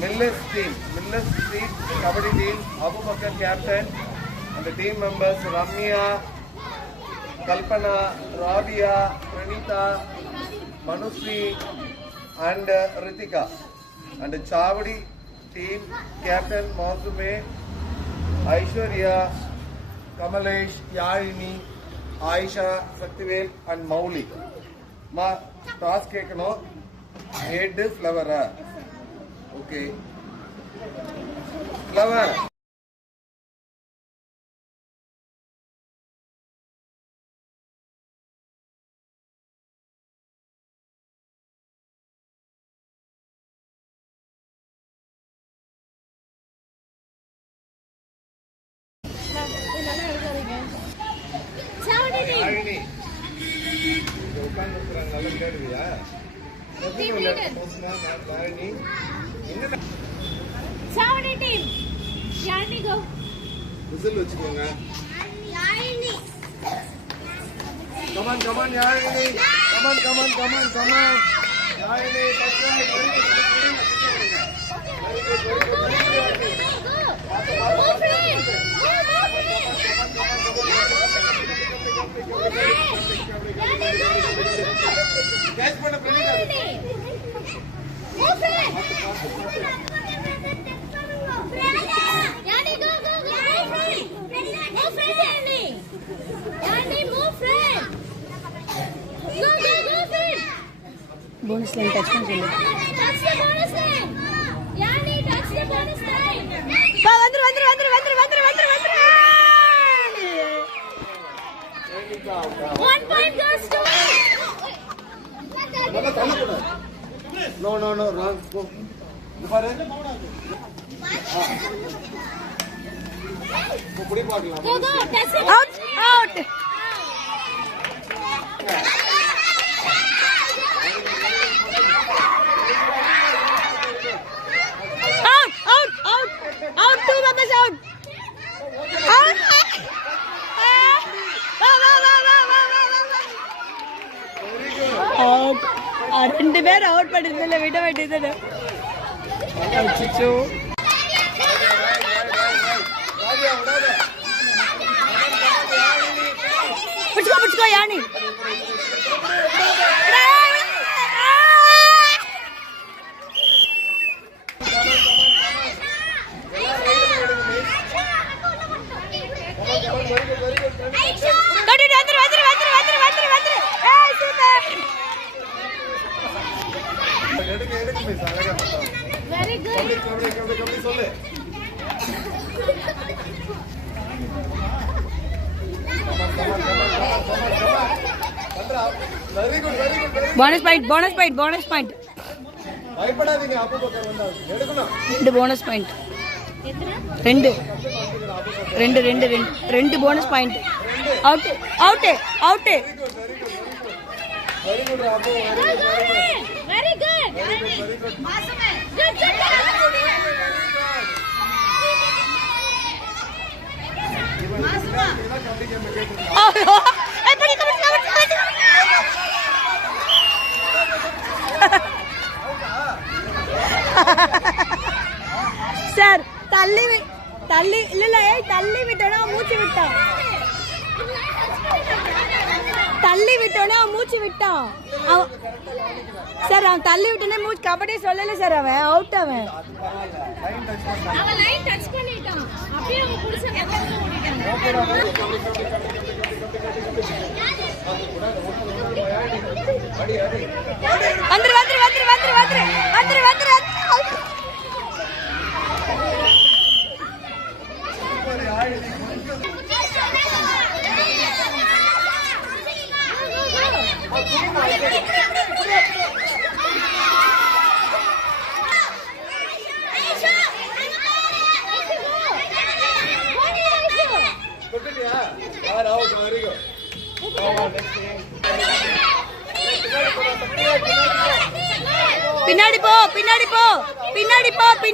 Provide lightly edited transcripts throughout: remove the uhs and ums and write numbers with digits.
Millis team, Millis Street Kabaddi team, Abu Bakr captain, and the team members Ramya, Kalpana, Rabia, Pranita, Manusri, and Ritika. And the Chavadi team captain Masume, Aishwarya, Kamalesh, Yarini, Aisha, Saktivel, and Mauli. Ma task ekano head flower. Okay. Flower. Chavadi team. Yarni go. Whistle vechukkonga. Yarni. Come on, Yarni. Come on. Yarni, touch right. Catch பண்ண Pranita. Yarni go. Move friend Yarni. Yarni move friend. Go friend. Bonus line touch பண்ண சொல்லு. Touch the bonus line. Yarni touch the bonus line. வா வந்துரு. 1 point goes to No, wrong. Go. பாரு. புடி பார்க்கலாம். Go. That's it. Out. Out. Two members out. Out. ரெண்டு பேர் out பண்ணிருந்தல விட வேண்டியது. அச்சச்சோ. பிடிச்சுக்கோ யானி. Very good. கபடி சொல்லு. Very good. Bonus point. பயப்படாதீங்க அப்பு பக்கம் வந்தா எடுக்கணும். 2 போனஸ் பாயிண்ட். ரெண்டு bonus point. Out. Very good அப்பு. Very good. Masume. Good job. Masuma. Sir தள்ளி விட்டோனா மூச்சு விட்டான். சார் அவன் தள்ளி விட்டோனே மூச்சு கபடி சொல்லல சார். அவன் அவுட். அவன் லைன் டச் பண்ணிட்டான். அப்படியே அவன் புடிச்ச மெத்தட்ல ஓடிட்டான். வந்துரு.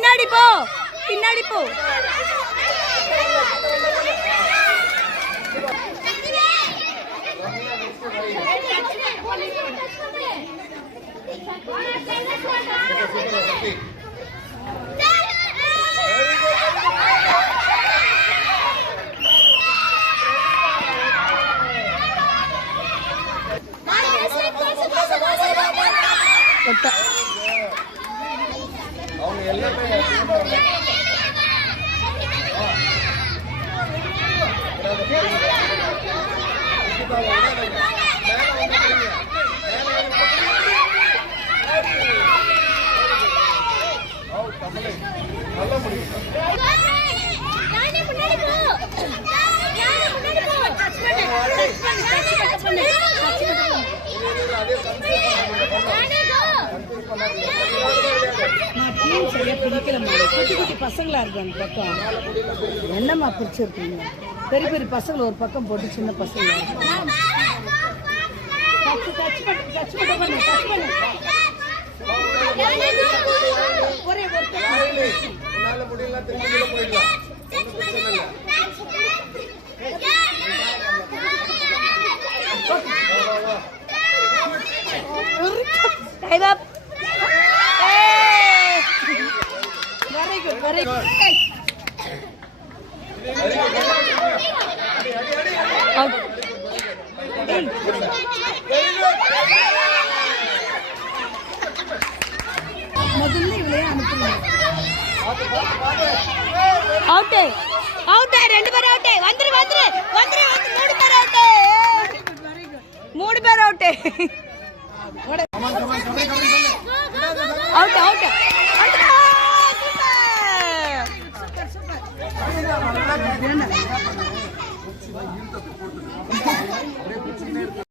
பின்னாடி போ. எல்லாமே நல்ல முடியும். யானே முன்னாடி போ. யானே முன்னாடி போ. டச் பண்ணு. யானே கோ. நான் டீம் சரியா பிடிக்கல மாதிரி குட்டி குட்டி பசங்களா இருக்கு அந்த பக்கம் என்னம்மா பிடிச்சிருக்கீங்க பெரிய பெரிய பசங்களை ஒரு பக்கம் போட்டு சின்ன பசங்களா இருக்கு ஒரே உன்னால முடியல திரும்பி போயிடலாம். Time up. Very good, very good. Out. முதல்ல இவளையே அனுப்புங்க. Out. Out. ரெண்டு பேரும் அவுட். வந்துரு வந்துரு வந்துரு வந்து மூணு பேர் அவுட். மூணு பேர் அவுட். Out, out. Super.